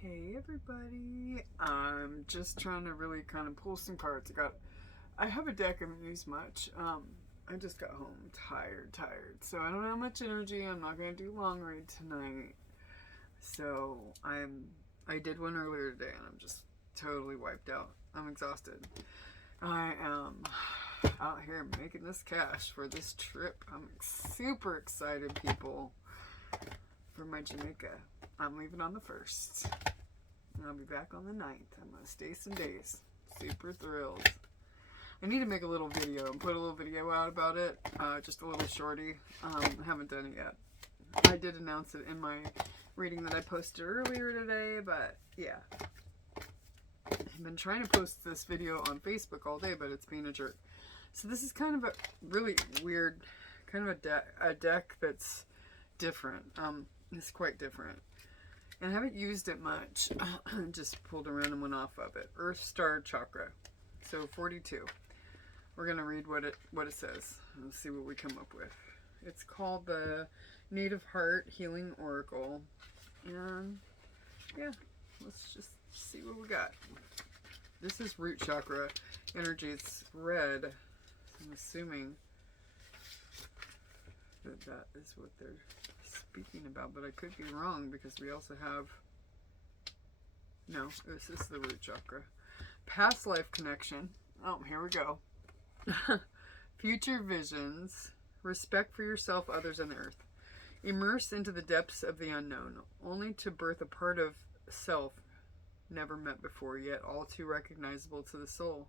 Hey everybody, I'm just trying to really kind of pull some cards. I have a deck I haven't used much. I just got home tired, so I don't have much energy. I'm not going to do long read tonight. So I did one earlier today and I'm just totally wiped out. I'm exhausted. I am out here making this cash for this trip. I'm super excited, people, for my Jamaica. I'm leaving on the 1st. And I'll be back on the 9th. I'm going to stay some days. Super thrilled. I need to make a little video and put a little video out about it. Just a little shorty. I haven't done it yet. I did announce it in my reading that I posted earlier today, but yeah. I've been trying to post this video on Facebook all day, but it's being a jerk. So this is kind of a really weird, kind of a deck that's different. It's quite different. And I haven't used it much. Just pulled a random one off of it. Earth Star Chakra. So 42. We're going to read what it says. Let's see what we come up with. It's called the Native Heart Healing Oracle. And yeah, let's just see what we got. This is root chakra energy. It's red. I'm assuming that is what they're speaking about, but I could be wrong because we also have, no, this is the root chakra. Past life connection. Oh, here we go. Future visions. Respect for yourself, others, and the earth. Immerse into the depths of the unknown, only to birth a part of self never met before, yet all too recognizable to the soul.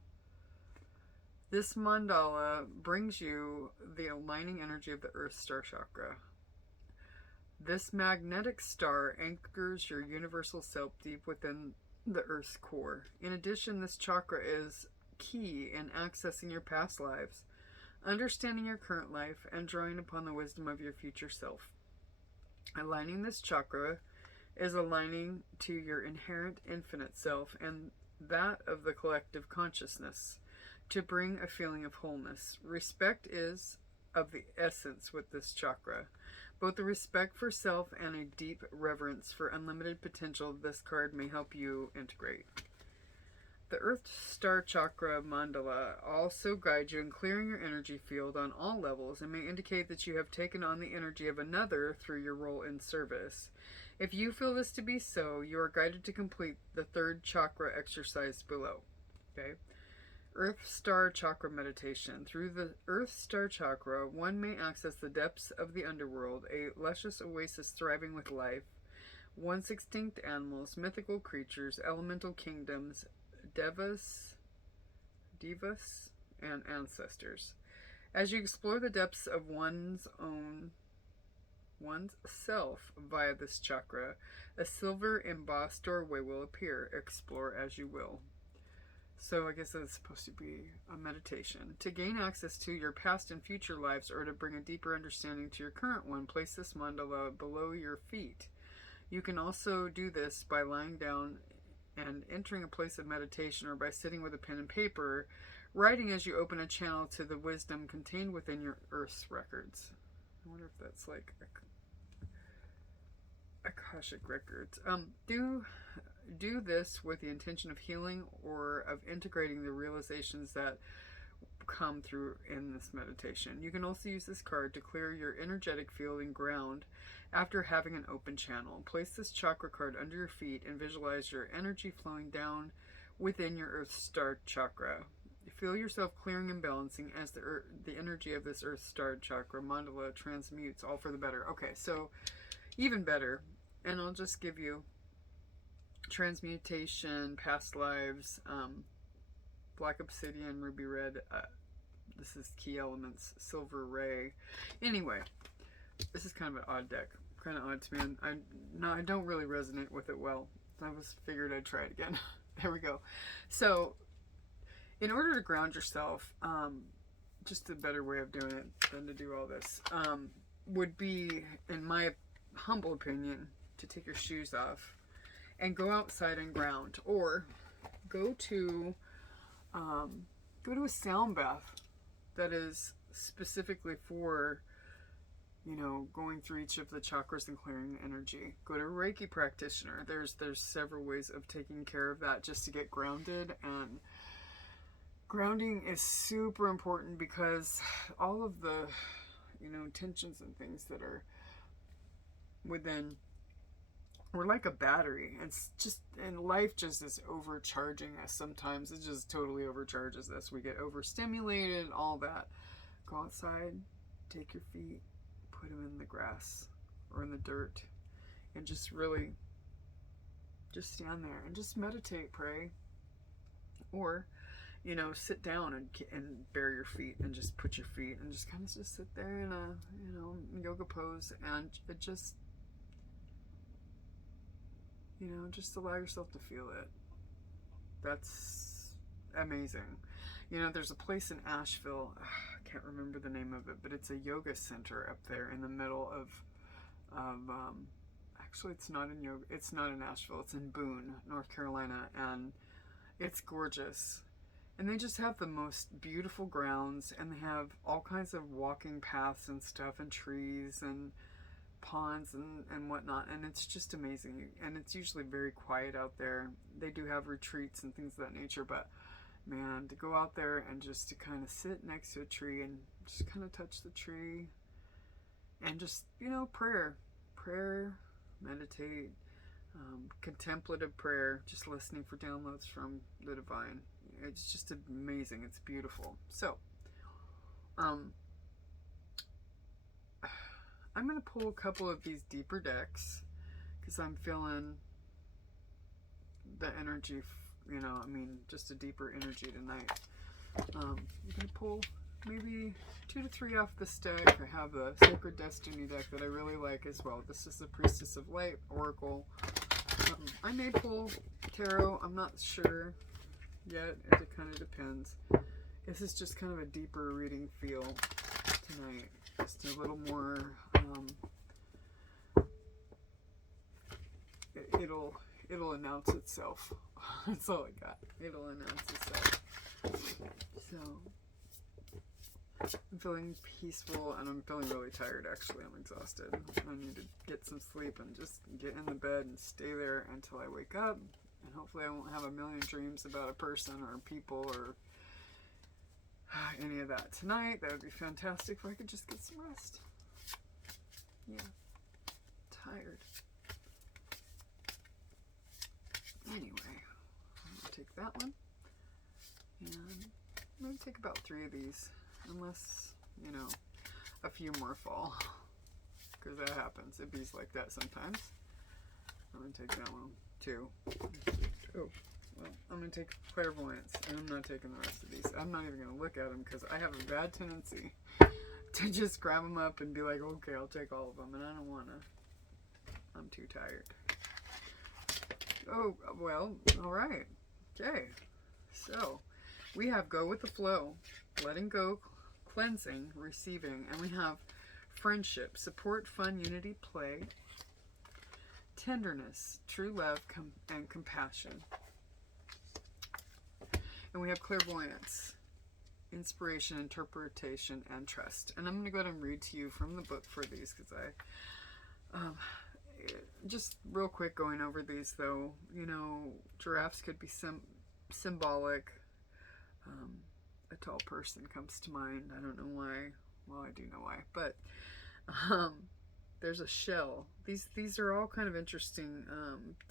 This mandala brings you the aligning energy of the Earth Star Chakra. This magnetic star anchors your universal self deep within the Earth's core. In addition, this chakra is key in accessing your past lives, understanding your current life, and drawing upon the wisdom of your future self. Aligning this chakra is aligning to your inherent infinite self and that of the collective consciousness to bring a feeling of wholeness. Respect is of the essence with this chakra. Both the respect for self and a deep reverence for unlimited potential this card may help you integrate. The Earth Star Chakra Mandala also guides you in clearing your energy field on all levels and may indicate that you have taken on the energy of another through your role in service. If you feel this to be so, you are guided to complete the 3rd chakra exercise below. Okay? Earth Star Chakra Meditation. Through the Earth Star Chakra, one may access the depths of the underworld, a luscious oasis thriving with life, once extinct animals, mythical creatures, elemental kingdoms, devas, and ancestors. As you explore the depths of one's self via this chakra, a silver embossed doorway will appear. Explore as you will. So I guess that's supposed to be a meditation. To gain access to your past and future lives or to bring a deeper understanding to your current one, place this mandala below your feet. You can also do this by lying down and entering a place of meditation, or by sitting with a pen and paper, writing as you open a channel to the wisdom contained within your Earth's records. I wonder if that's like Akashic records. Do this with the intention of healing or of integrating the realizations that come through in this meditation. You can also use this card to clear your energetic field and ground after having an open channel. Place this chakra card under your feet and visualize your energy flowing down within your Earth Star Chakra. Feel yourself clearing and balancing as the energy of this Earth Star Chakra mandala transmutes, all for the better. Okay, so even better. And I'll just give you transmutation, past lives, black obsidian, ruby red, this is key elements, silver ray. Anyway, this is kind of an odd deck, kind of odd to me, and I don't really resonate with it well. I figured I'd try it again. There we go. So in order to ground yourself, just a better way of doing it than to do all this, would be, in my humble opinion, to take your shoes off and go outside and ground, or go to a sound bath that is specifically for, you know, going through each of the chakras and clearing energy. Go to a Reiki practitioner. There's several ways of taking care of that just to get grounded, and grounding is super important because all of the, you know, tensions and things that are within, we're like a battery. It's just, and life just is overcharging us sometimes. It just totally overcharges us. We get overstimulated, all that. Go outside, take your feet, put them in the grass or in the dirt, and just really just stand there and just meditate, pray, or, you know, sit down and bare your feet and just put your feet and just kind of just sit there in a, you know, yoga pose, and it just, you know, just allow yourself to feel it. That's amazing. You know, there's a place in Asheville, I can't remember the name of it, but it's a yoga center up there in the middle of actually it's not in Asheville, it's in Boone, North Carolina, and it's gorgeous. And they just have the most beautiful grounds, and they have all kinds of walking paths and stuff, and trees and ponds and whatnot, and it's just amazing. And it's usually very quiet out there. They do have retreats and things of that nature, but man, to go out there and just to kind of sit next to a tree and just kind of touch the tree and just, you know, prayer, meditate, contemplative prayer, just listening for downloads from the divine. It's just amazing. It's beautiful. So, I'm going to pull a couple of these deeper decks because I'm feeling the energy, you know, I mean, just a deeper energy tonight. I'm going to pull maybe 2 to 3 off this deck. I have the Sacred Destiny deck that I really like as well. This is the Priestess of Light Oracle. I may pull Tarot. I'm not sure yet. It kind of depends. This is just kind of a deeper reading feel tonight. Just a little more, it'll announce itself. That's all I got. It'll announce itself. So, I'm feeling peaceful, and I'm feeling really tired, actually. I'm exhausted. I need to get some sleep and just get in the bed and stay there until I wake up. And hopefully I won't have a million dreams about a person or people or any of that tonight. That would be fantastic if I could just get some rest. Yeah. Tired. Anyway, I'm going to take that one. And maybe take about 3 of these. Unless, you know, a few more fall. Because that happens. It bees like that sometimes. I'm going to take that one too. Oh. Well, I'm going to take Clairvoyance, and I'm not taking the rest of these. I'm not even going to look at them because I have a bad tendency to just grab them up and be like, okay, I'll take all of them, and I don't want to. I'm too tired. Oh, well, all right. Okay. So, we have Go with the Flow, Letting Go, Cleansing, Receiving, and we have Friendship, Support, Fun, Unity, Play, Tenderness, True Love, and Compassion. And we have Clairvoyance, Inspiration, Interpretation, and Trust. And I'm going to go ahead and read to you from the book for these because just real quick going over these though, you know, giraffes could be symbolic. A tall person comes to mind. I don't know why. Well, I do know why. But there's a shell. These are all kind of interesting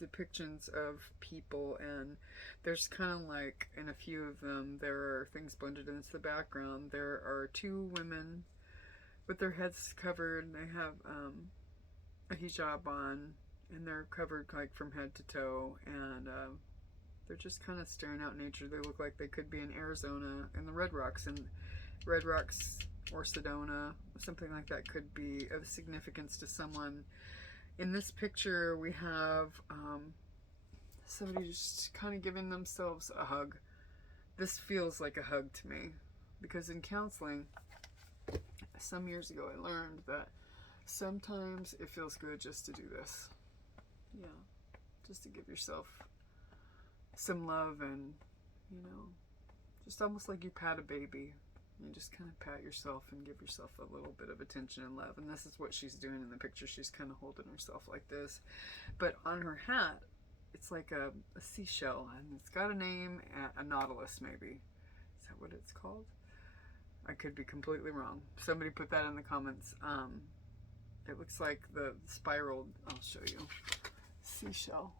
depictions of people, and there's kind of like in a few of them there are things blended into the background. There are 2 women with their heads covered, and they have a hijab on, and they're covered like from head to toe, and they're just kind of staring out nature. They look like they could be in Arizona in the Red Rocks, and Red Rocks or Sedona, something like that could be of significance to someone. In this picture, we have somebody just kind of giving themselves a hug. This feels like a hug to me, because in counseling, some years ago, I learned that sometimes it feels good just to do this. Yeah, just to give yourself some love, and, you know, just almost like you pat a baby. You just kind of pat yourself and give yourself a little bit of attention and love. And this is what she's doing in the picture. She's kind of holding herself like this. But on her hat, it's like a seashell. And it's got a name, a nautilus maybe. Is that what it's called? I could be completely wrong. Somebody put that in the comments. It looks like the spiraled, I'll show you, seashell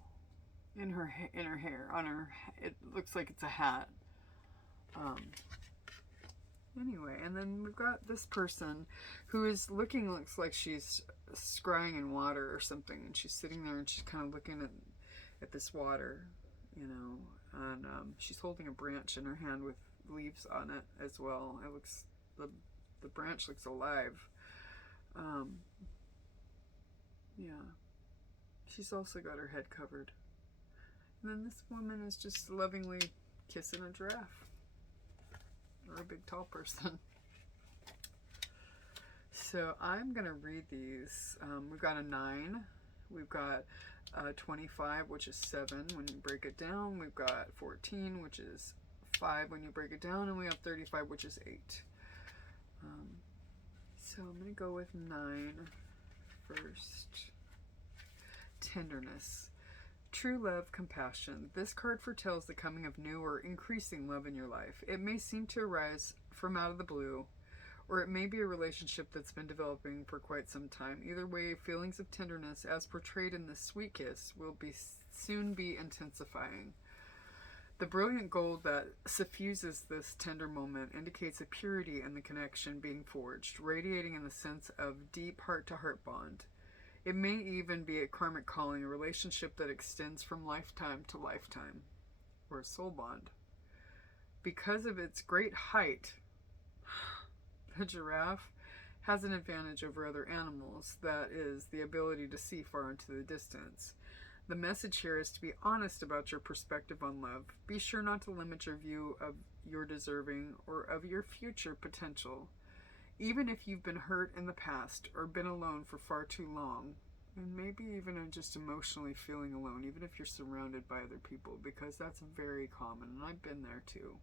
in her hair. On her, it looks like it's a hat. Anyway, and then we've got this person who is looks like she's scrying in water or something, and she's sitting there and she's kind of looking at this water, you know, and she's holding a branch in her hand with leaves on it as well. It looks, the branch looks alive. Yeah, she's also got her head covered. And then this woman is just lovingly kissing a giraffe. Or a big tall person. So I'm going to read these. We've got a 9. We've got 25, which is 7 when you break it down. We've got 14, which is 5 when you break it down. And we have 35, which is 8. So I'm going to go with 9 first. Tenderness. True love, compassion. This card foretells the coming of new or increasing love in your life. It may seem to arise from out of the blue, or it may be a relationship that's been developing for quite some time. Either way, feelings of tenderness, as portrayed in this sweet kiss, will soon be intensifying. The brilliant gold that suffuses this tender moment indicates a purity in the connection being forged, radiating in the sense of deep heart-to-heart bond. It may even be a karmic calling, a relationship that extends from lifetime to lifetime, or a soul bond. Because of its great height, the giraffe has an advantage over other animals, that is, the ability to see far into the distance. The message here is to be honest about your perspective on love. Be sure not to limit your view of your deserving or of your future potential. Even if you've been hurt in the past or been alone for far too long, and maybe even just emotionally feeling alone, even if you're surrounded by other people, because that's very common, and I've been there too.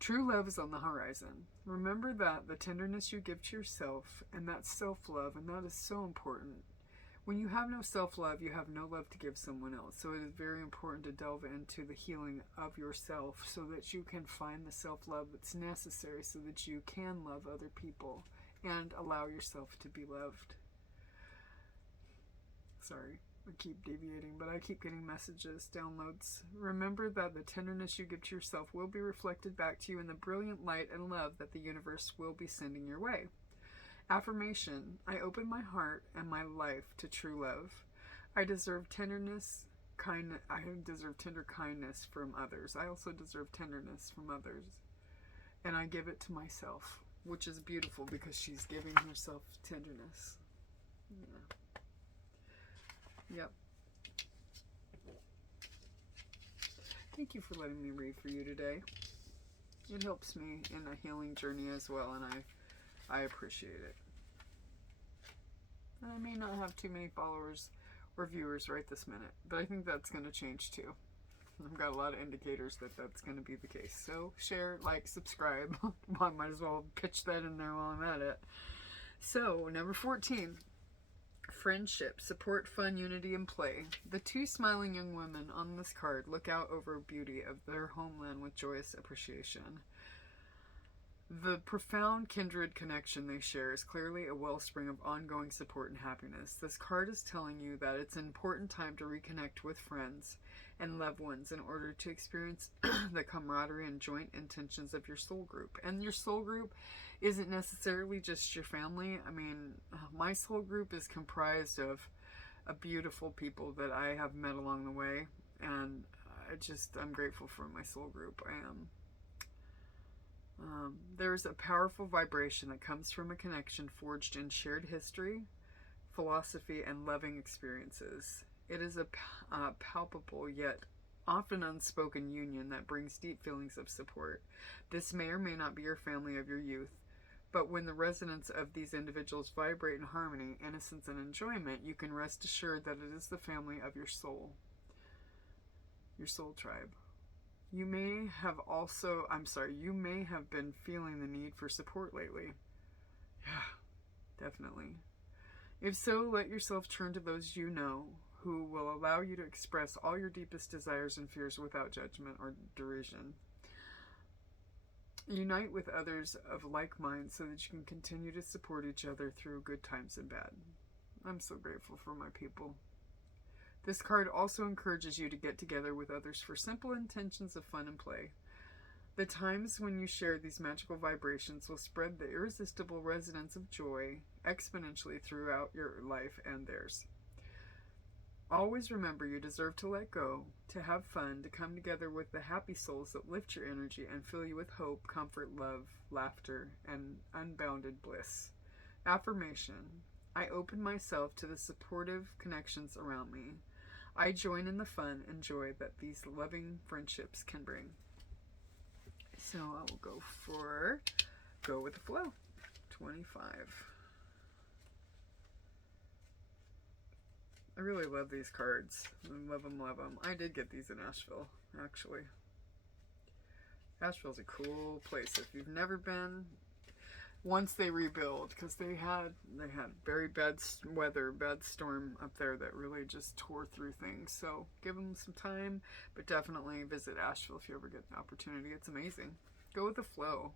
True love is on the horizon. Remember that the tenderness you give to yourself, and that's self-love, and that is so important. When you have no self-love, you have no love to give someone else. So it is very important to delve into the healing of yourself so that you can find the self-love that's necessary so that you can love other people and allow yourself to be loved. Sorry, I keep deviating, but I keep getting messages, downloads. Remember that the tenderness you give to yourself will be reflected back to you in the brilliant light and love that the universe will be sending your way. Affirmation: I open my heart and my life to true love. I deserve tenderness, kindness. I deserve tender kindness from others. I also deserve tenderness from others. And I give it to myself, which is beautiful because she's giving herself tenderness. Yeah. Yep. Thank you for letting me read for you today. It helps me in a healing journey as well, and I appreciate it. And I may not have too many followers or viewers right this minute, but I think that's going to change too. I've got a lot of indicators that that's going to be the case. So share, like, subscribe. I might as well pitch that in there while I'm at it. So number 14, friendship, support, fun, unity, and play. The two smiling young women on this card look out over beauty of their homeland with joyous appreciation. The profound kindred connection they share is clearly a wellspring of ongoing support and happiness. This card is telling you that it's an important time to reconnect with friends and loved ones in order to experience the camaraderie and joint intentions of your soul group. And your soul group isn't necessarily just your family. I mean, my soul group is comprised of beautiful people that I have met along the way, and I'm grateful for my soul group. I am. There's a powerful vibration that comes from a connection forged in shared history, philosophy, and loving experiences. It is a palpable yet often unspoken union that brings deep feelings of support. This may or may not be your family of your youth, but when the resonance of these individuals vibrate in harmony, innocence, and enjoyment, you can rest assured that it is the family of your soul tribe. You may have also, you may have been feeling the need for support lately. Yeah, definitely. If so, let yourself turn to those you know who will allow you to express all your deepest desires and fears without judgment or derision. Unite with others of like mind so that you can continue to support each other through good times and bad. I'm so grateful for my people. This card also encourages you to get together with others for simple intentions of fun and play. The times when you share these magical vibrations will spread the irresistible resonance of joy exponentially throughout your life and theirs. Always remember you deserve to let go, to have fun, to come together with the happy souls that lift your energy and fill you with hope, comfort, love, laughter, and unbounded bliss. Affirmation. I open myself to the supportive connections around me. I join in the fun and joy that these loving friendships can bring. So I will go for Go with the Flow, 25. I really love these cards. I love them, love them. I did get these in Asheville, actually. Asheville's a cool place. If you've never been, once they rebuild, because they had very bad weather, bad storm up there that really just tore through things. So give them some time, but definitely visit Asheville if you ever get an opportunity. It's amazing. Go with the flow.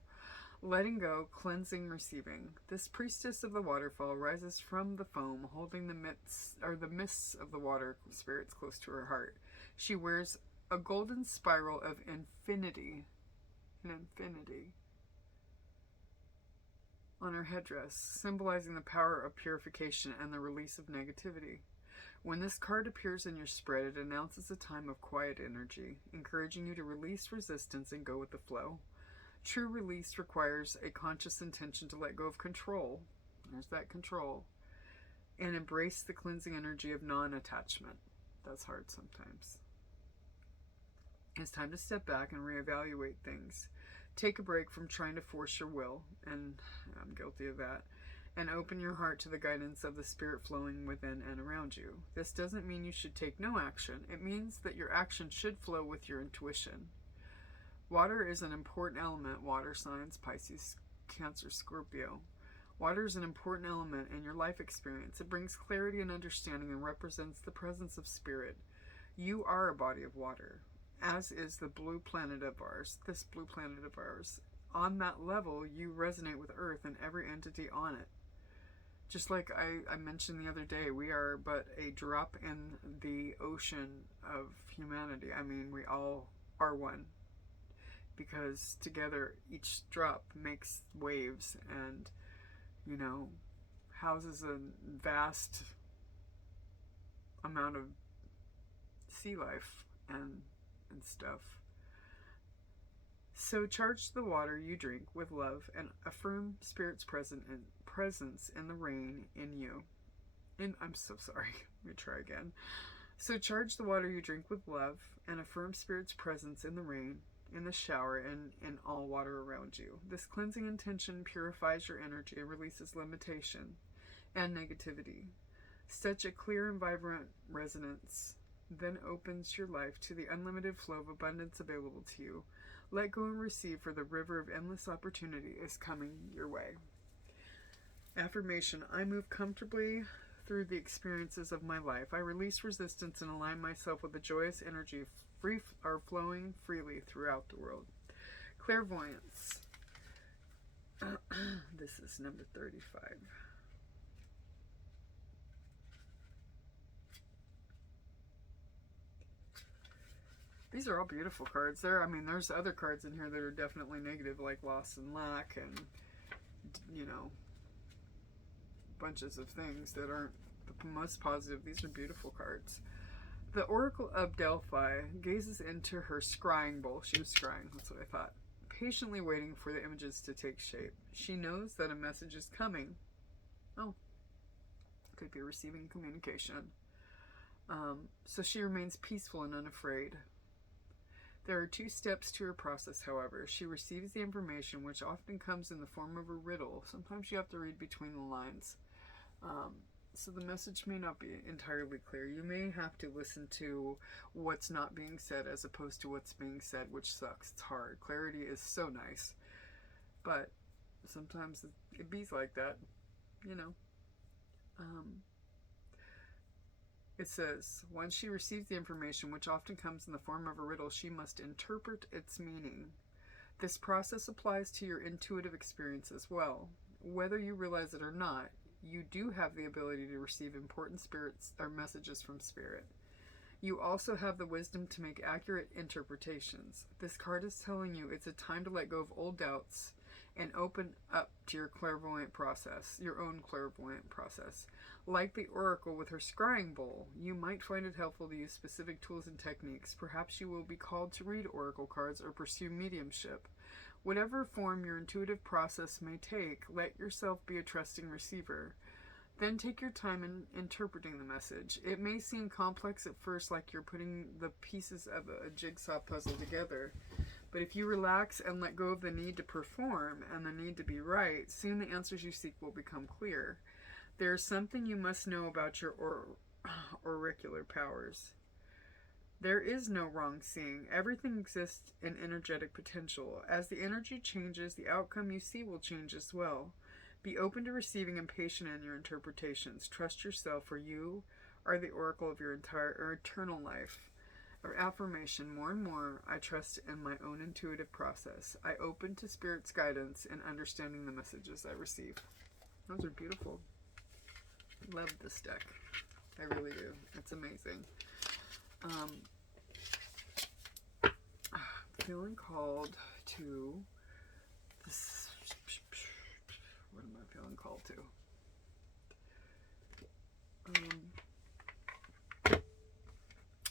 Letting go, cleansing, receiving. This priestess of the waterfall rises from the foam, holding the mists of the water spirits close to her heart. She wears a golden spiral of infinity on her headdress, symbolizing the power of purification and the release of negativity. When this card appears in your spread, it announces a time of quiet energy, encouraging you to release resistance and go with the flow. True release requires a conscious intention to let go of control. There's that control. And embrace the cleansing energy of non-attachment. That's hard sometimes. It's time to step back and reevaluate things. Take a break from trying to force your will, and I'm guilty of that, and open your heart to the guidance of the spirit flowing within and around you. This doesn't mean you should take no action. It means that your action should flow with your intuition. Water is an important element. Water signs, Pisces, Cancer, Scorpio. Water is an important element in your life experience. It brings clarity and understanding and represents the presence of spirit. You are a body of water, as is the blue planet of ours, this blue planet of ours. On that level, you resonate with Earth and every entity on it. Just like I mentioned the other day, we are but a drop in the ocean of humanity. I mean, we all are one. Because together, each drop makes waves and, houses a vast amount of sea life and stuff. So charge the water you drink with love and affirm Spirit's presence in the rain in you. I'm so sorry. Let me try again. So charge the water you drink with love and affirm Spirit's presence in the rain, in the shower, and in all water around you. This cleansing intention purifies your energy and releases limitation and negativity. Such a clear and vibrant resonance then opens your life to the unlimited flow of abundance available to you. Let go and receive, for the river of endless opportunity is coming your way. Affirmation. I move comfortably through the experiences of my life. I release resistance and align myself with the joyous energy flowing freely throughout the world. Clairvoyance. This is number 35. These are all beautiful cards. There's other cards in here that are definitely negative, like loss and lack, and bunches of things that aren't the most positive. These are beautiful cards. The Oracle of Delphi gazes into her scrying bowl. She was scrying, that's what I thought. Patiently waiting for the images to take shape. She knows that a message is coming. Oh, could be receiving communication. So she remains peaceful and unafraid. There are 2 steps to her process, however. She receives the information, which often comes in the form of a riddle. Sometimes you have to read between the lines. So the message may not be entirely clear. You may have to listen to what's not being said as opposed to what's being said, which sucks. It's hard. Clarity is so nice. But sometimes it bees like that, you know. It says, once she receives the information, which often comes in the form of a riddle, she must interpret its meaning. This process applies to your intuitive experience as well. Whether you realize it or not, you do have the ability to receive important spirits or messages from spirit. You also have the wisdom to make accurate interpretations. This card is telling you it's a time to let go of old doubts and open up to your clairvoyant process, your own clairvoyant process. Like the oracle with her scrying bowl, you might find it helpful to use specific tools and techniques. Perhaps you will be called to read oracle cards or pursue mediumship. Whatever form your intuitive process may take, let yourself be a trusting receiver. Then take your time in interpreting the message. It may seem complex at first, like you're putting the pieces of a jigsaw puzzle together. But if you relax and let go of the need to perform and the need to be right, soon the answers you seek will become clear. There is something you must know about your auricular powers. There is no wrong seeing. Everything exists in energetic potential. As the energy changes, the outcome you see will change as well. Be open to receiving and patient in your interpretations. Trust yourself, for you are the oracle of your entire or eternal life. Or affirmation, more and more, I trust in my own intuitive process. I open to Spirit's guidance and understanding the messages I receive. Those are beautiful. Love this deck. I really do. It's amazing. Feeling called to this. What am I feeling called to?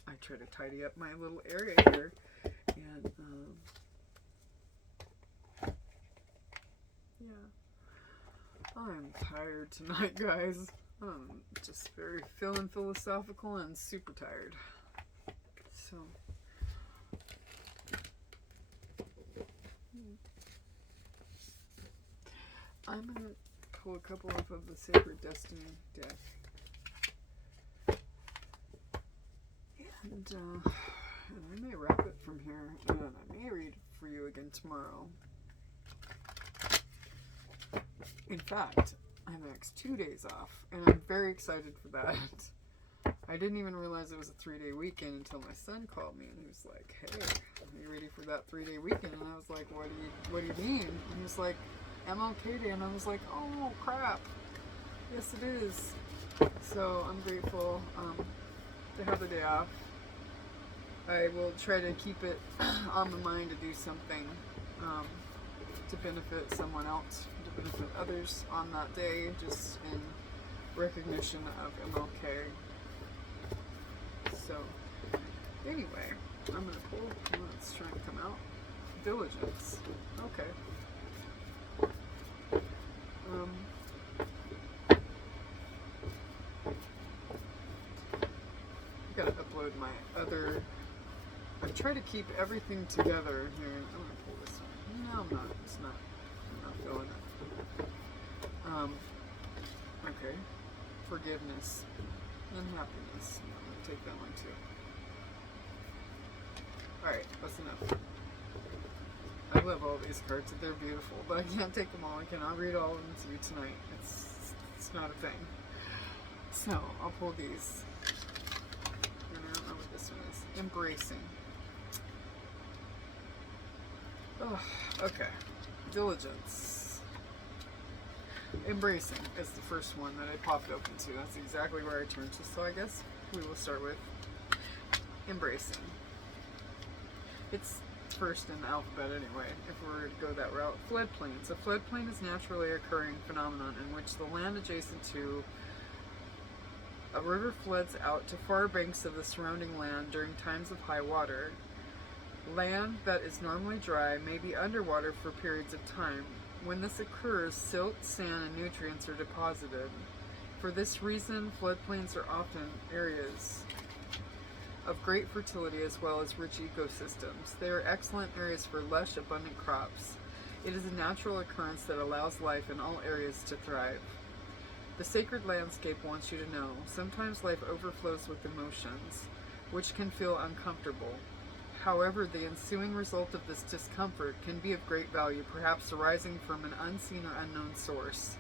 I try to tidy up my little area here, and yeah, I'm tired tonight, guys. I'm just feeling philosophical and super tired. So I'm gonna pull a couple of the Sacred Destiny deck. And I may wrap it from here, and I may read for you again tomorrow. In fact, I have the next 2 days off, and I'm very excited for that. I didn't even realize it was a 3-day weekend until my son called me, and he was like, "Hey, are you ready for that 3-day weekend?" And I was like, what do you mean?" And he was like, "MLK Day," and I was like, "Oh crap, yes it is." So I'm grateful to have the day off. I will try to keep it on my mind to do something to benefit someone else, to benefit others on that day, just in recognition of MLK. So, anyway, I'm going to pull what's trying to come out. Diligence. Okay. I gotta upload my other. I try to keep everything together here. I'm gonna pull this one. No, I'm not. It's not. I'm not feeling it. Okay. Forgiveness and happiness. I'm gonna take that one too. Alright, that's enough. I love all these cards. They're beautiful, but I can't take them all. I cannot read all of them to you tonight. It's not a thing. So, I'll pull these. I don't know what this one is. Embracing. Oh, okay. Diligence. Embracing is the first one that I popped open to. That's exactly where I turned to. So I guess we will start with embracing. It's first in the alphabet anyway, if we were to go that route. Floodplains. A floodplain is a naturally occurring phenomenon in which the land adjacent to a river floods out to far banks of the surrounding land during times of high water. Land that is normally dry may be underwater for periods of time. When this occurs, silt, sand, and nutrients are deposited. For this reason, floodplains are often areas of great fertility as well as rich ecosystems. They are excellent areas for lush, abundant crops. It is a natural occurrence that allows life in all areas to thrive. The sacred landscape wants you to know. Sometimes life overflows with emotions, which can feel uncomfortable. However, the ensuing result of this discomfort can be of great value, perhaps arising from an unseen or unknown source.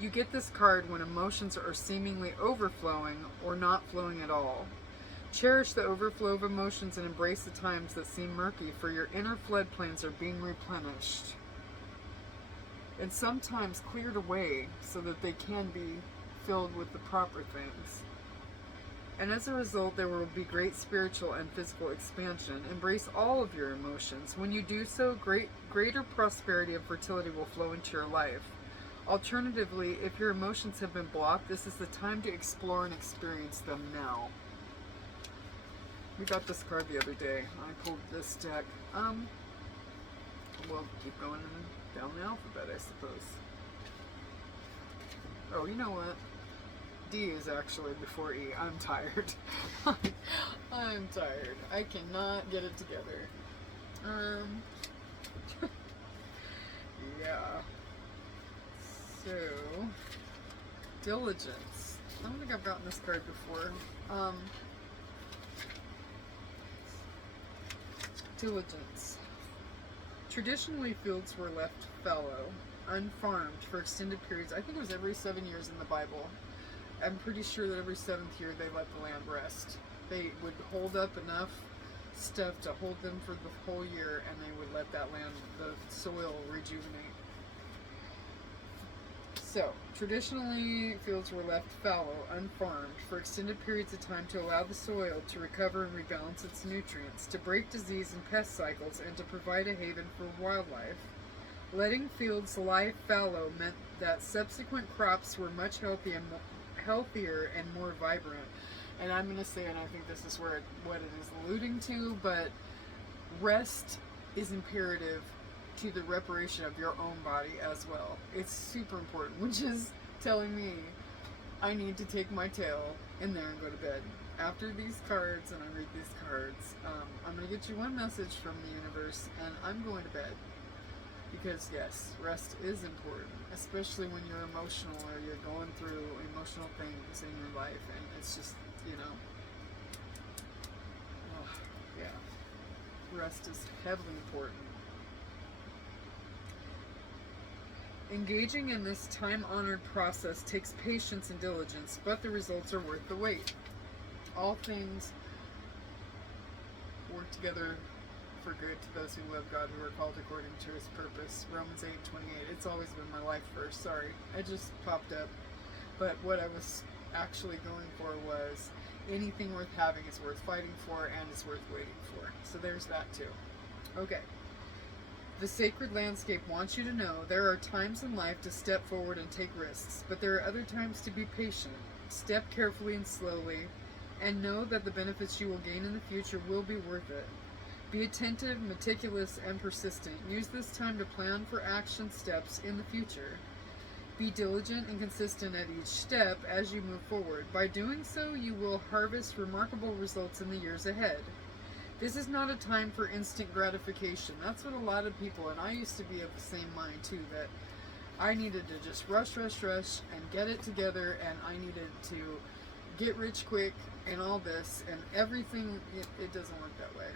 You get this card when emotions are seemingly overflowing or not flowing at all. Cherish the overflow of emotions and embrace the times that seem murky, for your inner floodplains are being replenished and sometimes cleared away so that they can be filled with the proper things. And as a result, there will be great spiritual and physical expansion. Embrace all of your emotions. When you do so, greater prosperity and fertility will flow into your life. Alternatively, if your emotions have been blocked, this is the time to explore and experience them now. We got this card the other day. I pulled this deck. We'll keep going down the alphabet, I suppose. Oh, you know what? D is actually before E. I'm tired. I'm tired. I cannot get it together. Yeah. So, diligence. I don't think I've gotten this card before. Diligence. Traditionally, fields were left fallow, unfarmed for extended periods. I think it was every 7 years in the Bible. I'm pretty sure that every 7th year they let the land rest. They would hold up enough stuff to hold them for the whole year, and they would let that land, the soil, rejuvenate. So, traditionally, fields were left fallow, unfarmed, for extended periods of time to allow the soil to recover and rebalance its nutrients, to break disease and pest cycles, and to provide a haven for wildlife. Letting fields lie fallow meant that subsequent crops were much healthier and more vibrant. And I'm going to say, and I think this is what it is alluding to, but rest is imperative to the reparation of your own body as well. It's super important, which is telling me I need to take my tail in there and go to bed. After these cards, and I read these cards, I'm going to get you one message from the universe, and I'm going to bed. Because yes, rest is important, especially when you're emotional or you're going through emotional things in your life, and it's just, yeah. Rest is heavily important. Engaging in this time-honored process takes patience and diligence, but the results are worth the wait. All things work together for good to those who love God, who are called according to His purpose. Romans 8:28. It's always been my life verse. Sorry, it just popped up. But what I was actually going for was anything worth having is worth fighting for, and is worth waiting for. So there's that too. Okay. The sacred landscape wants you to know there are times in life to step forward and take risks, but there are other times to be patient. Step carefully and slowly, and know that the benefits you will gain in the future will be worth it. Be attentive, meticulous, and persistent. Use this time to plan for action steps in the future. Be diligent and consistent at each step as you move forward. By doing so, you will harvest remarkable results in the years ahead. This is not a time for instant gratification. That's what a lot of people, and I used to be of the same mind too, that I needed to just rush, and get it together, and I needed to get rich quick, and all this, and everything, it doesn't work that way.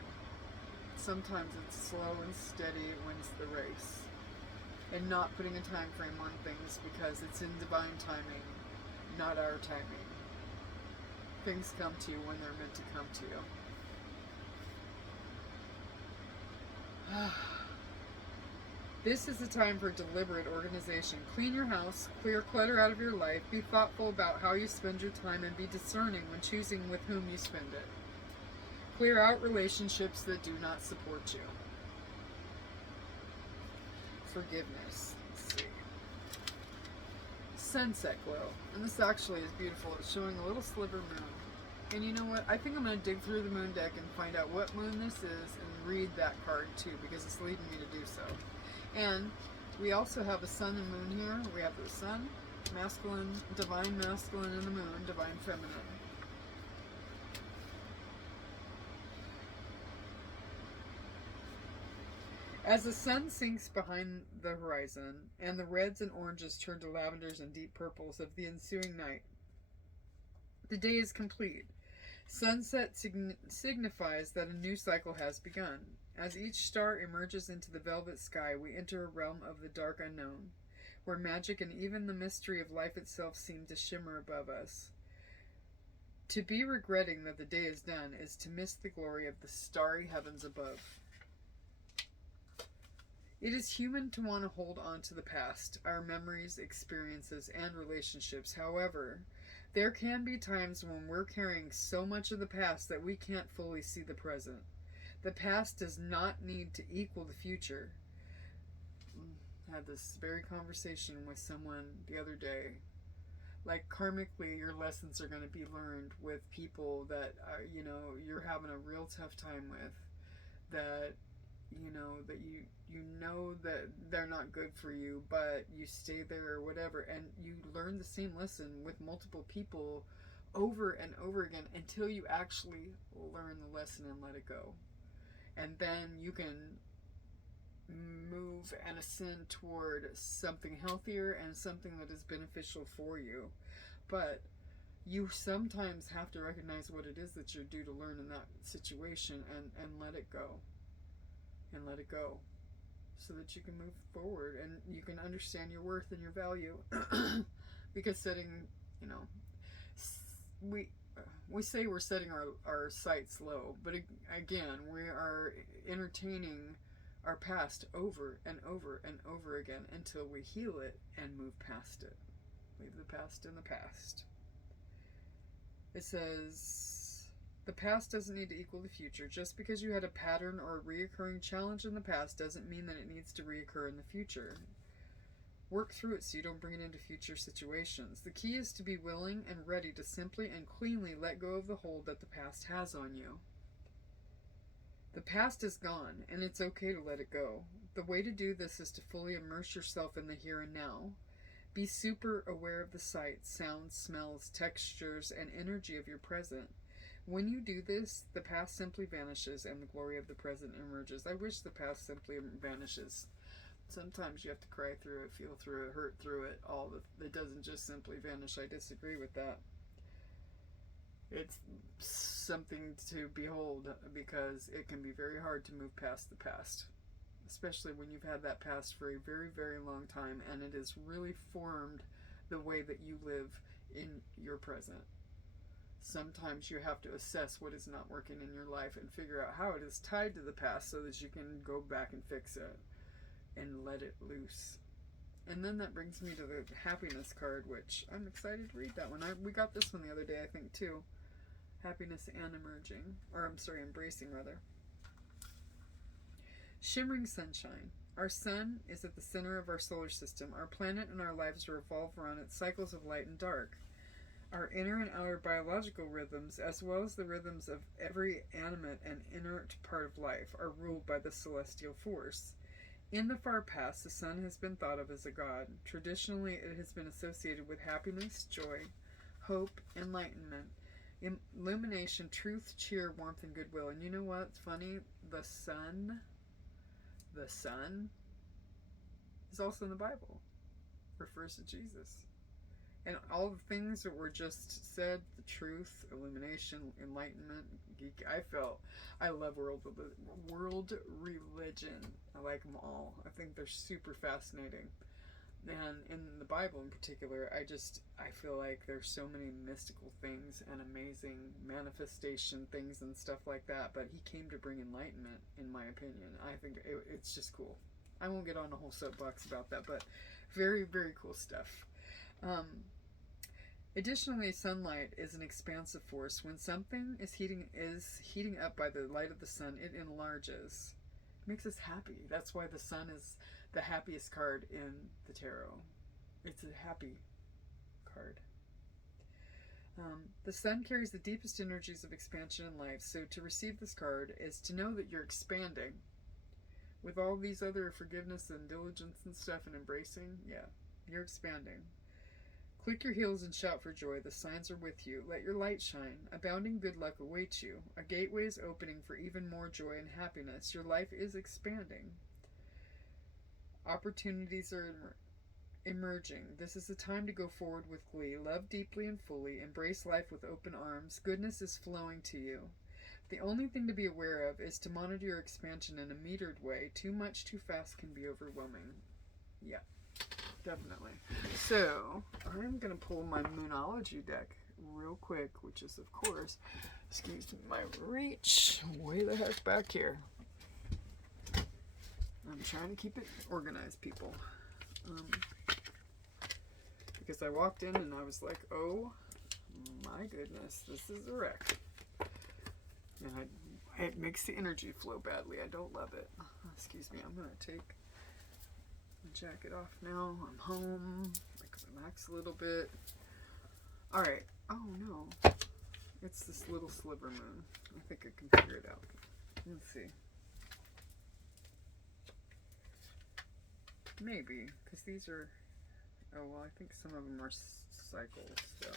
Sometimes it's slow and steady wins the race. And not putting a time frame on things because it's in divine timing, not our timing. Things come to you when they're meant to come to you. This is a time for deliberate organization. Clean your house, clear clutter out of your life, be thoughtful about how you spend your time, and be discerning when choosing with whom you spend it. Clear out relationships that do not support you. Forgiveness. Let's see. Sunset glow. And this actually is beautiful. It's showing a little sliver moon. And you know what? I think I'm going to dig through the moon deck and find out what moon this is and read that card too, because it's leading me to do so. And we also have a sun and moon here. We have the sun, masculine, divine masculine, and the moon, divine feminine. As the sun sinks behind the horizon, and the reds and oranges turn to lavenders and deep purples of the ensuing night, the day is complete. Sunset signifies that a new cycle has begun. As each star emerges into the velvet sky, we enter a realm of the dark unknown, where magic and even the mystery of life itself seem to shimmer above us. To be regretting that the day is done is to miss the glory of the starry heavens above. It is human to want to hold on to the past, our memories, experiences, and relationships. However, there can be times when we're carrying so much of the past that we can't fully see the present. The past does not need to equal the future. I had this very conversation with someone the other day. Like, karmically, your lessons are going to be learned with people that are, you're having a real tough time with, that that you know that they're not good for you, but you stay there or whatever, and you learn the same lesson with multiple people over and over again until you actually learn the lesson and let it go. And then you can move and ascend toward something healthier and something that is beneficial for you. But you sometimes have to recognize what it is that you're due to learn in that situation, and let it go. And let it go, so that you can move forward and you can understand your worth and your value. Because setting, we say we're setting our sights low, but again, we are entertaining our past over and over and over again until we heal it and move past it. Leave the past in the past. It says, the past doesn't need to equal the future. Just because you had a pattern or a reoccurring challenge in the past doesn't mean that it needs to reoccur in the future. Work through it so you don't bring it into future situations. The key is to be willing and ready to simply and cleanly let go of the hold that the past has on you. The past is gone, and it's okay to let it go. The way to do this is to fully immerse yourself in the here and now. Be super aware of the sights, sounds, smells, textures, and energy of your present. When you do this, the past simply vanishes and the glory of the present emerges. I wish the past simply vanishes. Sometimes you have to cry through it, feel through it, hurt through it. It doesn't just simply vanish. I disagree with that. It's something to behold, because it can be very hard to move past the past, especially when you've had that past for a very, very long time and it has really formed the way that you live in your present. Sometimes you have to assess what is not working in your life and figure out how it is tied to the past so that you can go back and fix it and let it loose. And then that brings me to the happiness card, which I'm excited to read that one. We got this one the other day, I think, too. Happiness and embracing rather. Shimmering sunshine. Our sun is at the center of our solar system. Our planet and our lives revolve around its cycles of light and dark. Our inner and outer biological rhythms, as well as the rhythms of every animate and inert part of life, are ruled by the celestial force. In the far past, the sun has been thought of as a god. Traditionally, it has been associated with happiness, joy, hope, enlightenment, illumination, truth, cheer, warmth, and goodwill. And you know what's funny? The sun is also in the Bible. Refers to Jesus. And all the things that were just said, the truth, illumination, enlightenment, I love world religion. I like them all. I think they're super fascinating. And in the Bible in particular, I feel like there's so many mystical things and amazing manifestation things and stuff like that. But he came to bring enlightenment, in my opinion. I think it's just cool. I won't get on a whole soapbox about that, but very, very cool stuff. Additionally, sunlight is an expansive force. When something is heating up by the light of the sun, it enlarges. It makes us happy. That's why the sun is the happiest card in the tarot. It's a happy card. The sun carries the deepest energies of expansion in life, so to receive this card is to know that you're expanding. With all these other forgiveness and diligence and stuff and embracing, yeah, you're expanding. Click your heels and shout for joy. The signs are with you. Let your light shine. Abounding good luck awaits you. A gateway is opening for even more joy and happiness. Your life is expanding. Opportunities are emerging. This is the time to go forward with glee. Love deeply and fully. Embrace life with open arms. Goodness is flowing to you. The only thing to be aware of is to monitor your expansion in a metered way. Too much too fast can be overwhelming. Yeah, definitely. So, I'm going to pull my Moonology deck real quick, which is, of course, excuse my reach, way the heck back here. I'm trying to keep it organized, people. Because I walked in and I was like, oh my goodness, this is a wreck. And it makes the energy flow badly. I don't love it. Excuse me, I'm going to take my jacket off now. I'm home. I can relax a little bit. Alright. Oh no. It's this little sliver moon. I think I can figure it out. Let's see. Maybe, because these are, oh well, I think some of them are cycles, so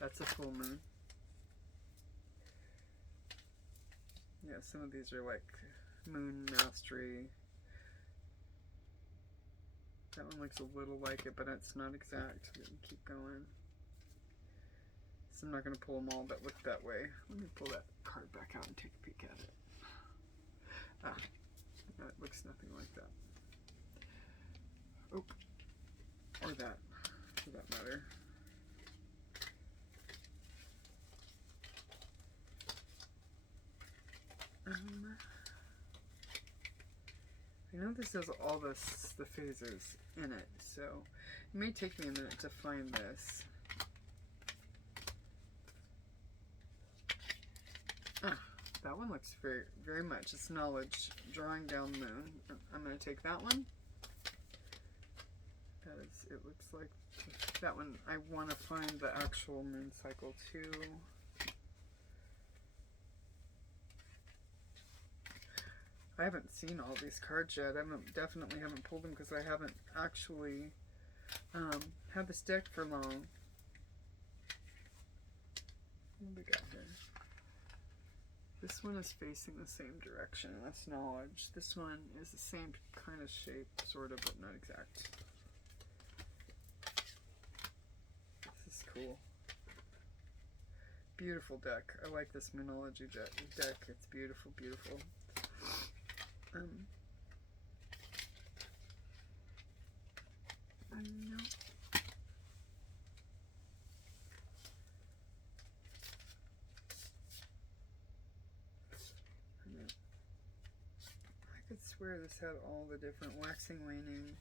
that's a full moon. Yeah, some of these are like moon mastery. That one looks a little like it, but it's not exact. We can keep going. So I'm not going to pull them all that look that way. Let me pull that card back out and take a peek at it. Ah, that looks nothing like that. Oh, or that, for that matter. I know this has all the phases in it, so it may take me a minute to find this. That one looks very, very much. It's knowledge, drawing down moon. I'm going to take that one. That is, it looks like that one. I want to find the actual moon cycle too. I haven't seen all these cards yet. Definitely haven't pulled them because I haven't actually had this deck for long. What do we got here? This one is facing the same direction. That's knowledge. This one is the same kind of shape, sort of, but not exact. This is cool. Beautiful deck. I like this Moonology deck. It's beautiful, beautiful. No. I could swear this had all the different waxing, waning.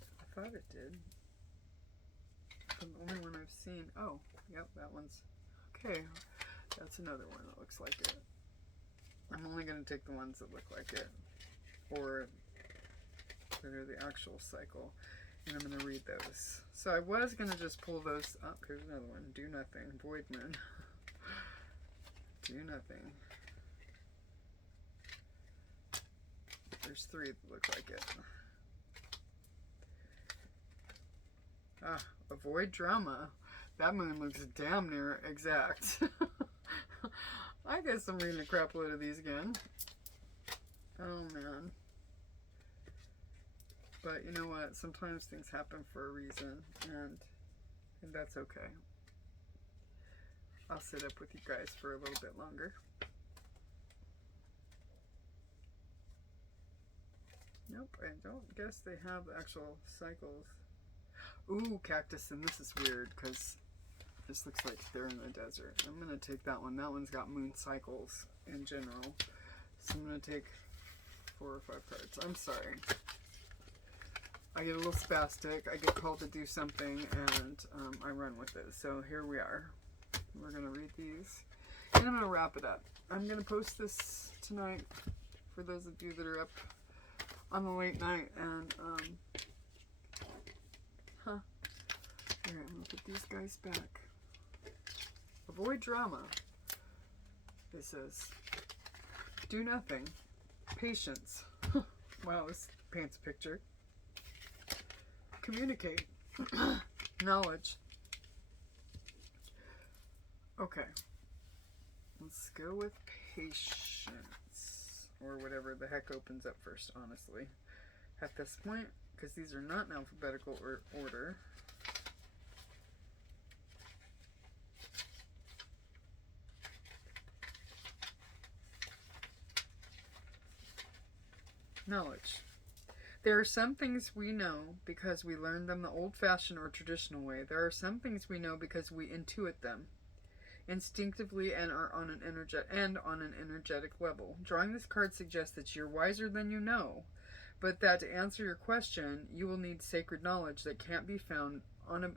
I thought it did. The only one I've seen. Oh, yep, that one's okay. That's another one that looks like it. I'm only going to take the ones that look like it, or that are the actual cycle, and I'm going to read those. So I was going to just pull those up. Here's another one. Do nothing. Void moon. Do nothing. There's three that look like it. Ah, avoid drama. That moon looks damn near exact. I guess I'm reading a crap load of these again. Oh man. But you know what? Sometimes things happen for a reason, and that's okay. I'll sit up with you guys for a little bit longer. Nope, I don't guess they have actual cycles. Ooh, cactus, and this is weird because this looks like they're in the desert. I'm going to take that one. That one's got moon cycles in general. So I'm going to take 4 or 5 cards. I'm sorry. I get a little spastic. I get called to do something, and I run with it. So here we are. We're going to read these. And I'm going to wrap it up. I'm going to post this tonight for those of you that are up on the late night. And, Alright, I'm going to put these guys back. Avoid drama. It says, do nothing. Patience. Wow, this paints a picture. Communicate. Knowledge. Okay. Let's go with patience. Or whatever the heck opens up first, honestly. At this point, because these are not in alphabetical order. Knowledge. There are some things we know because we learned them the old-fashioned or traditional way. There are some things we know because we intuit them instinctively and are on an energetic level. Drawing this card suggests that you're wiser than you know, but that to answer your question, you will need sacred knowledge that can't be found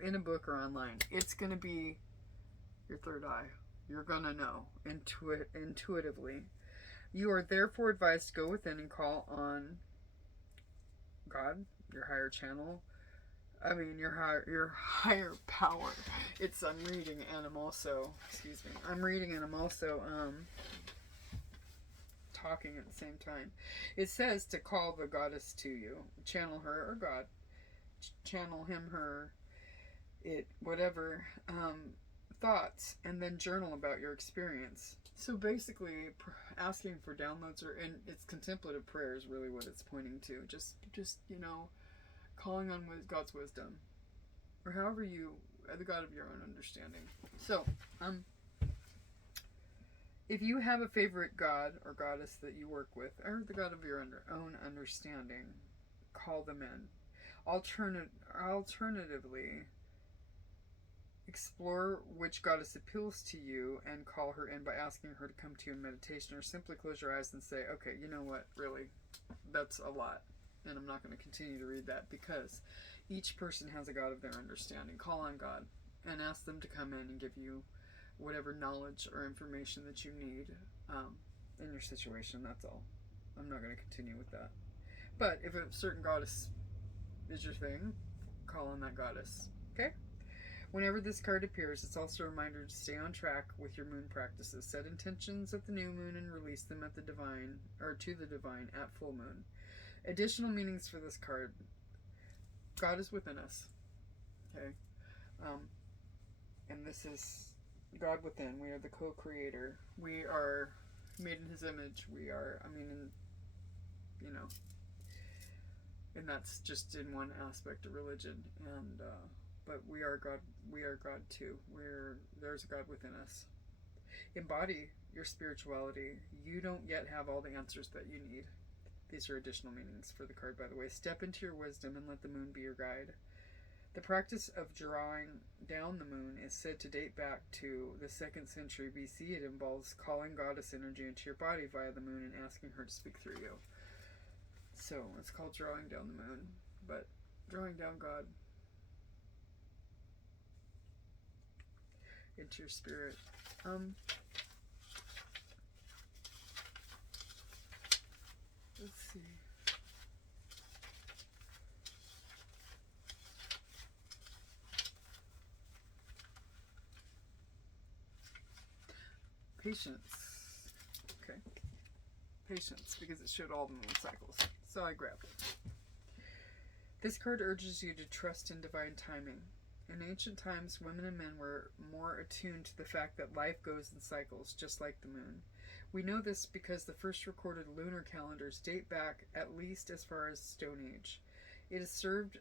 in a book or online. It's going to be your third eye. You're going to know intuitively. You are therefore advised to go within and call on God, your higher channel. I mean, your higher power. I'm reading and I'm also, I'm reading and I'm also talking at the same time. It says to call the goddess to you. Channel her or God. Channel him, her, it, whatever, thoughts, and then journal about your experience. So basically, asking for downloads, and it's contemplative prayer is really what it's pointing to. Just calling on God's wisdom, or however the God of your own understanding. So, if you have a favorite god or goddess that you work with, or the God of your own understanding, call them in. Alternatively, explore which goddess appeals to you and call her in by asking her to come to you in meditation, or simply close your eyes and say, okay, you know what, really, that's a lot. And I'm not going to continue to read that because each person has a God of their understanding. Call on God and ask them to come in and give you whatever knowledge or information that you need in your situation. That's all. I'm not going to continue with that. But if a certain goddess is your thing, call on that goddess. Okay? Whenever this card appears, it's also a reminder to stay on track with your moon practices. Set intentions at the new moon and release them at the divine, or to the divine at full moon. Additional meanings for this card. God is within us. Okay? And this is God within. We are the co-creator. We are made in his image. We are, and that's just in one aspect of religion. And, but we are God. We are God too. There's a God within us. Embody your spirituality. You don't yet have all the answers that you need. These are additional meanings for the card, by the way. Step into your wisdom and let the moon be your guide. The practice of drawing down the moon is said to date back to the 2nd century BC. It involves calling goddess energy into your body via the moon and asking her to speak through you. So it's called drawing down the moon, but drawing down God into your spirit. Let's see. Patience. Okay. Patience, because it showed all the moon cycles. So I grabbed it. This card urges you to trust in divine timing. In ancient times, women and men were more attuned to the fact that life goes in cycles, just like the moon. We know this because the first recorded lunar calendars date back at least as far as Stone Age. It served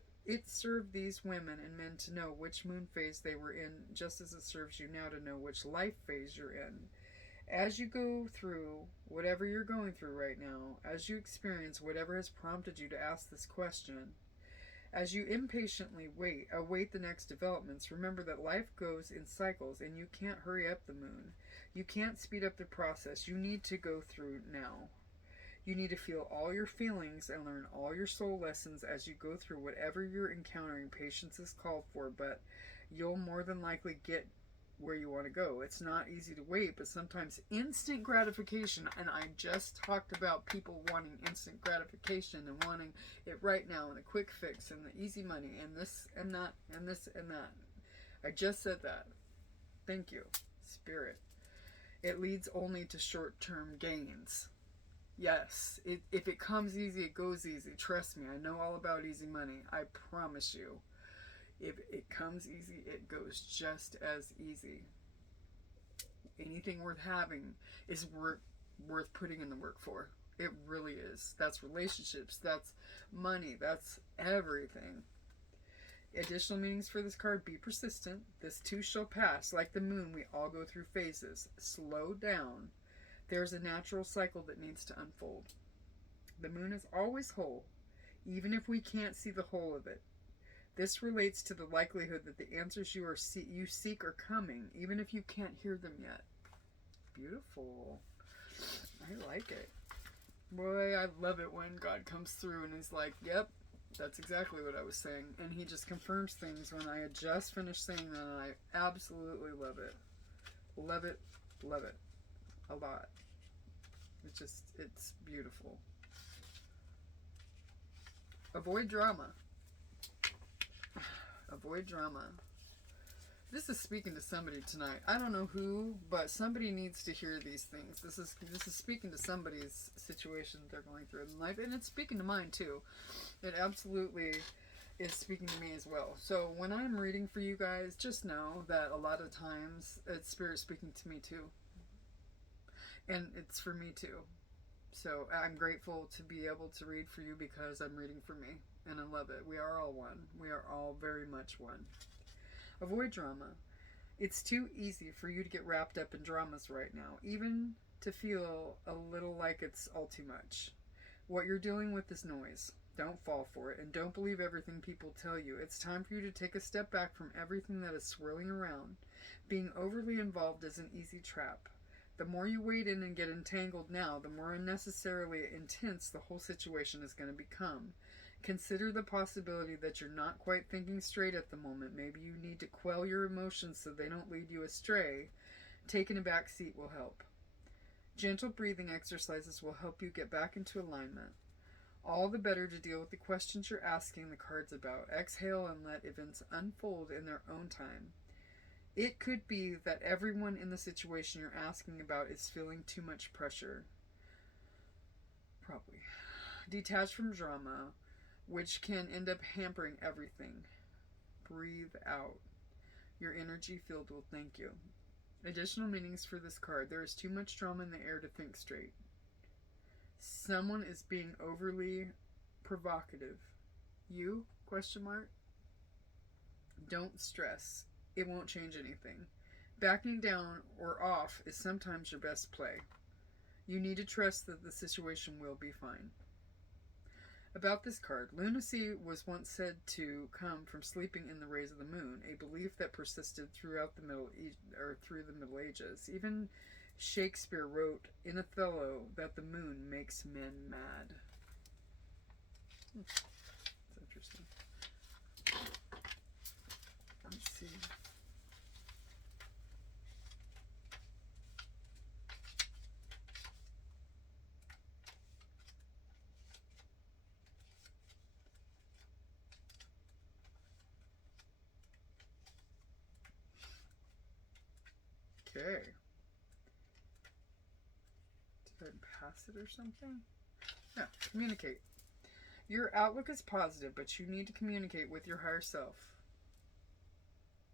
these women and men to know which moon phase they were in, just as it serves you now to know which life phase you're in. As you go through whatever you're going through right now, as you experience whatever has prompted you to ask this question, as you impatiently await the next developments, remember that life goes in cycles and you can't hurry up the moon. You can't speed up the process. You need to go through now. You need to feel all your feelings and learn all your soul lessons as you go through whatever you're encountering. Patience is called for, but you'll more than likely get where you want to go. It's not easy to wait, but sometimes instant gratification, and I just talked about people wanting instant gratification and wanting it right now and a quick fix and the easy money and this and that and this and that. I just said that. Thank you, Spirit. It leads only to short-term gains. Yes, if it comes easy, it goes easy. Trust me, I know all about easy money. I promise you. If it comes easy, it goes just as easy. anything worth having is worth putting in the work for. It really is. That's relationships, that's money, that's everything. Additional meanings for this card: be persistent. This too shall pass. Like the moon, we all go through phases. Slow down. There's a natural cycle that needs to unfold. The moon is always whole, even if we can't see the whole of it. This relates to the likelihood that the answers you seek are coming, even if you can't hear them yet. Beautiful. I like it. Boy, I love it when God comes through and is like, yep, that's exactly what I was saying. And he just confirms things when I had just finished saying that, and I absolutely love it. Love it. Love it. A lot. It's beautiful. Avoid drama. Avoid drama. This is speaking to somebody tonight. I don't know who, but somebody needs to hear these things. This is speaking to somebody's situation that they're going through in life, and it's speaking to mine too. It absolutely is speaking to me as well. So when I'm reading for you guys, just know that a lot of times it's Spirit speaking to me too. And it's for me too. So I'm grateful to be able to read for you because I'm reading for me. And I love it. We are all one. We are all very much one. Avoid drama. It's too easy for you to get wrapped up in dramas right now, even to feel a little like it's all too much. What you're dealing with is noise. Don't fall for it, and don't believe everything people tell you. It's time for you to take a step back from everything that is swirling around. Being overly involved is an easy trap. The more you wade in and get entangled now, the more unnecessarily intense the whole situation is going to become. Consider the possibility that you're not quite thinking straight at the moment. Maybe you need to quell your emotions so they don't lead you astray. Taking a back seat will help. Gentle breathing exercises will help you get back into alignment. All the better to deal with the questions you're asking the cards about. Exhale and let events unfold in their own time. It could be that everyone in the situation you're asking about is feeling too much pressure. Probably. Detach from drama, which can end up hampering everything. Breathe out. Your energy field will thank you. Additional meanings for this card. There is too much drama in the air to think straight. Someone is being overly provocative. You? Question mark. Don't stress. It won't change anything. Backing down or off is sometimes your best play. You need to trust that the situation will be fine. About this card, lunacy was once said to come from sleeping in the rays of the moon, a belief that persisted throughout the through the Middle Ages. Even Shakespeare wrote in Othello that the moon makes men mad. That's interesting. Let's see. Okay. Did I pass it or something? Yeah, communicate. Your outlook is positive, but you need to communicate with your higher self.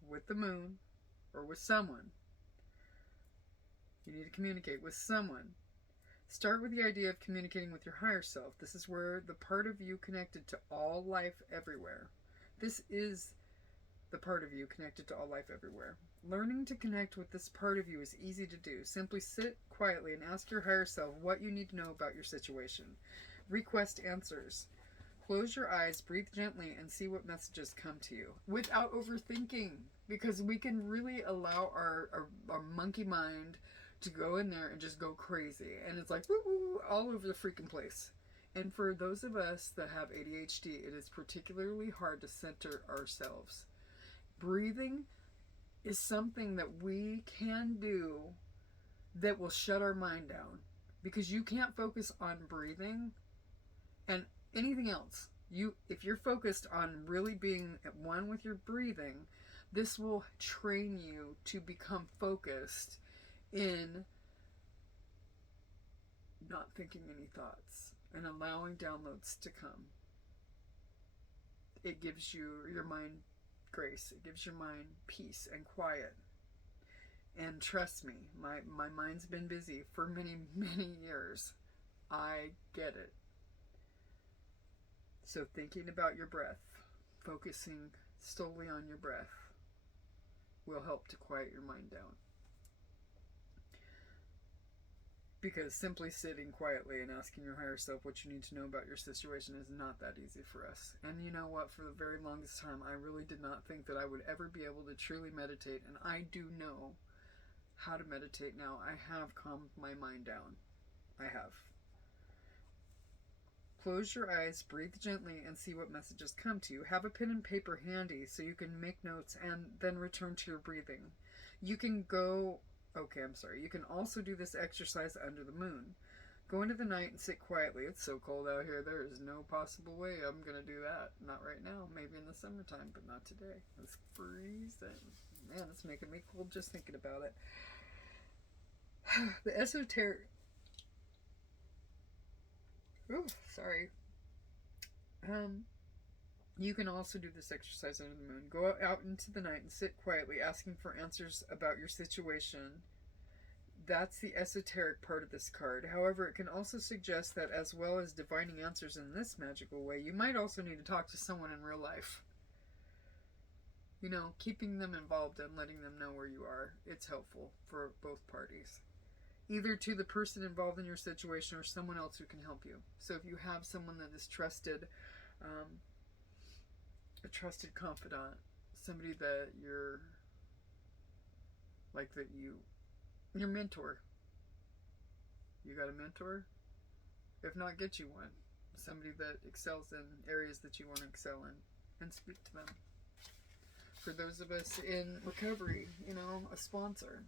With the moon, or with someone. You need to communicate with someone. Start with the idea of communicating with your higher self. This is where the part of you connected to all life everywhere. This is the part of you connected to all life everywhere. Learning to connect with this part of you is easy to do. Simply sit quietly and ask your higher self what you need to know about your situation. Request answers. Close your eyes, breathe gently, and see what messages come to you without overthinking, because we can really allow our monkey mind to go in there and just go crazy, and it's like woo woo all over the freaking place. And for those of us that have ADHD, it is particularly hard to center ourselves. Breathing is something that we can do that will shut our mind down, because you can't focus on breathing and anything else. If you're focused on really being at one with your breathing, this will train you to become focused in not thinking any thoughts and allowing downloads to come. It gives your mind grace. It gives your mind peace and quiet. And trust me, my mind's been busy for many, many years. I get it. So thinking about your breath, focusing solely on your breath, will help to quiet your mind down. Because simply sitting quietly and asking your higher self what you need to know about your situation is not that easy for us. And you know what? For the very longest time, I really did not think that I would ever be able to truly meditate. And I do know how to meditate now. I have calmed my mind down. I have. Close your eyes, breathe gently, and see what messages come to you. Have a pen and paper handy so you can make notes and then return to your breathing. You can go... Okay, I'm sorry. You can also do this exercise under the moon. Go into the night and sit quietly. It's so cold out here. There is no possible way I'm going to do that. Not right now. Maybe in the summertime, but not today. It's freezing. Man, it's making me cold just thinking about it. The esoteric... Ooh, sorry. You can also do this exercise under the moon. Go out into the night and sit quietly, asking for answers about your situation. That's the esoteric part of this card. However, it can also suggest that as well as divining answers in this magical way, you might also need to talk to someone in real life. You know, keeping them involved and letting them know where you are. It's helpful for both parties. Either to the person involved in your situation or someone else who can help you. So if you have someone that is trusted, a trusted confidant, somebody that you're, like that your mentor. You got a mentor? If not, get you one. Somebody that excels in areas that you want to excel in, and speak to them. For those of us in recovery, you know, a sponsor.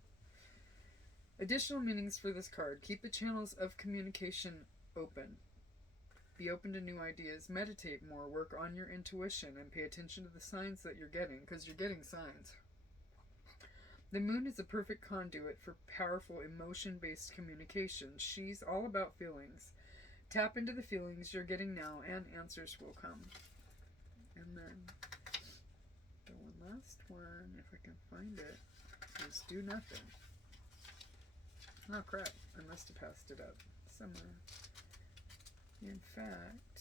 Additional meanings for this card. Keep the channels of communication open. Be open to new ideas. Meditate more. Work on your intuition and pay attention to the signs that you're getting, because you're getting signs. The moon is a perfect conduit for powerful emotion-based communication. She's all about feelings. Tap into the feelings you're getting now and answers will come. And then the one last one, if I can find it, is do nothing. Oh crap, I must have passed it up somewhere. In fact,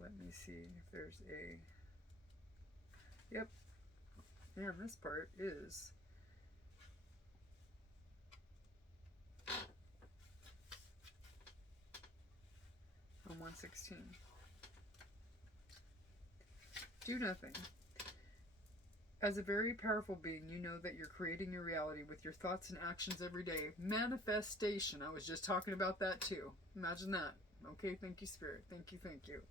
let me see if there's a... Yep. And this part is... on 116. Do nothing. As a very powerful being, you know that you're creating your reality with your thoughts and actions every day. Manifestation. I was just talking about that too. Imagine that. Okay, thank you, Spirit. Thank you, thank you.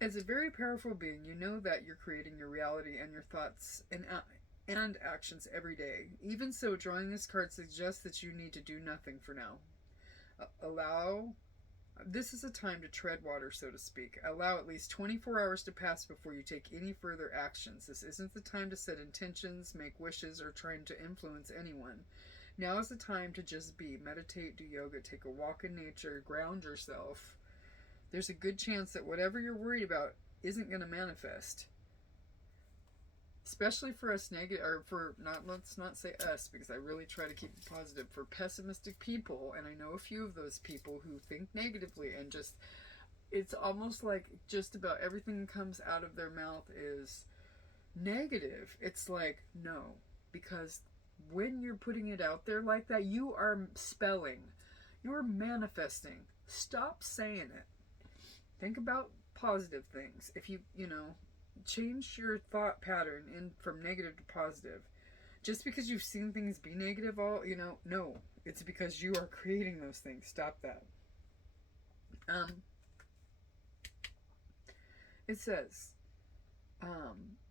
As a very powerful being, you know that you're creating your reality and your thoughts and actions every day. Even so, drawing this card suggests that you need to do nothing for now. This is a time to tread water, so to speak. Allow at least 24 hours to pass before you take any further actions. This isn't the time to set intentions, make wishes, or trying to influence anyone. Now is the time to just be. Meditate, do yoga, take a walk in nature, ground yourself. There's a good chance that whatever you're worried about isn't going to manifest. Especially for us negative, or for let's not say us, because I really try to keep it positive. For pessimistic people, and I know a few of those people who think negatively and just, it's almost like just about everything that comes out of their mouth is negative. It's like, no, because when you're putting it out there like that, you are spelling, you're manifesting. Stop saying it. Think about positive things. If you change your thought pattern from negative to positive. Just because you've seen things be negative no. It's because you are creating those things. Stop that. It says,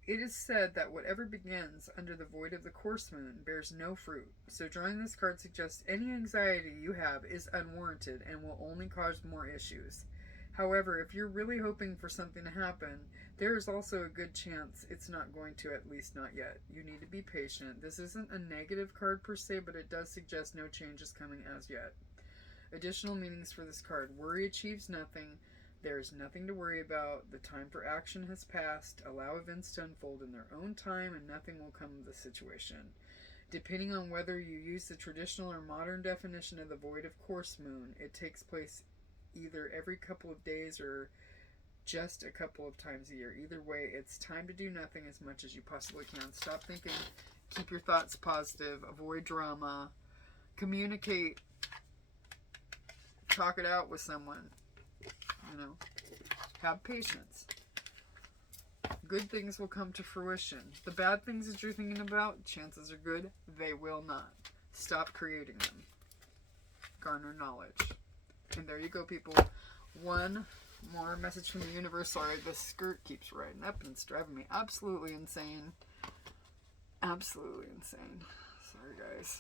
it is said that whatever begins under the void of the course moon bears no fruit. So drawing this card suggests any anxiety you have is unwarranted and will only cause more issues. However, if you're really hoping for something to happen, there is also a good chance it's not going to, at least not yet. You need to be patient. This isn't a negative card per se, but it does suggest no change is coming as yet. Additional meanings for this card. Worry achieves nothing. There is nothing to worry about. The time for action has passed. Allow events to unfold in their own time and nothing will come of the situation. Depending on whether you use the traditional or modern definition of the void of course moon, it takes place either every couple of days or just a couple of times a year. Either way, it's time to do nothing as much as you possibly can. Stop thinking. Keep your thoughts positive. Avoid drama. Communicate. Talk it out with someone. You know, have patience. Good things will come to fruition. The bad things that you're thinking about, chances are good they will not. Stop creating them. Garner knowledge. And there you go, people. One more message from the universe. Sorry, this skirt keeps riding up and it's driving me absolutely insane. Absolutely insane. Sorry, guys.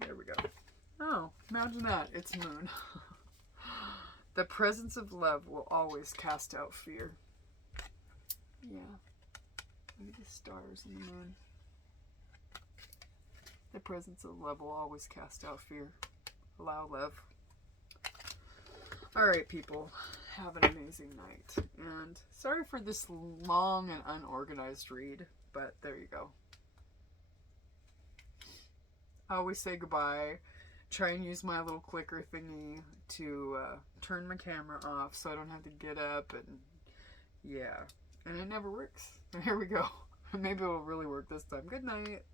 There we go. Oh, imagine that. It's moon. The presence of love will always cast out fear. Yeah. Look at the stars and the moon. The presence of love will always cast out fear. Allow love. Alright, people. Have an amazing night. And sorry for this long and unorganized read, but there you go. I always say goodbye. Try and use my little clicker thingy to turn my camera off so I don't have to get up and yeah. And it never works. Here we go. Maybe it'll really work this time. Good night.